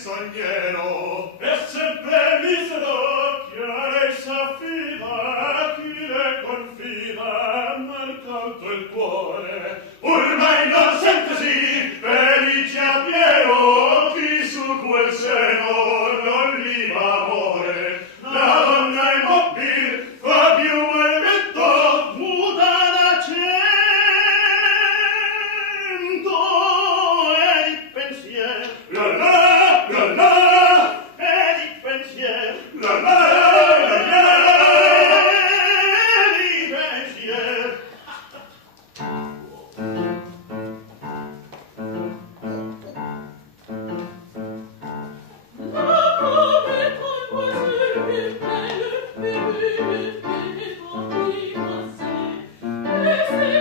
menzognero è sempre misero che a lei s'affida chi le confida mal caldo il cuore ormai non sentesi felice a pieno chi su quel seno non li va amore la donna immobil fa più mal vetto muta d'accento e di pensier la la la la e di pensier la la la la e di pensier Laissez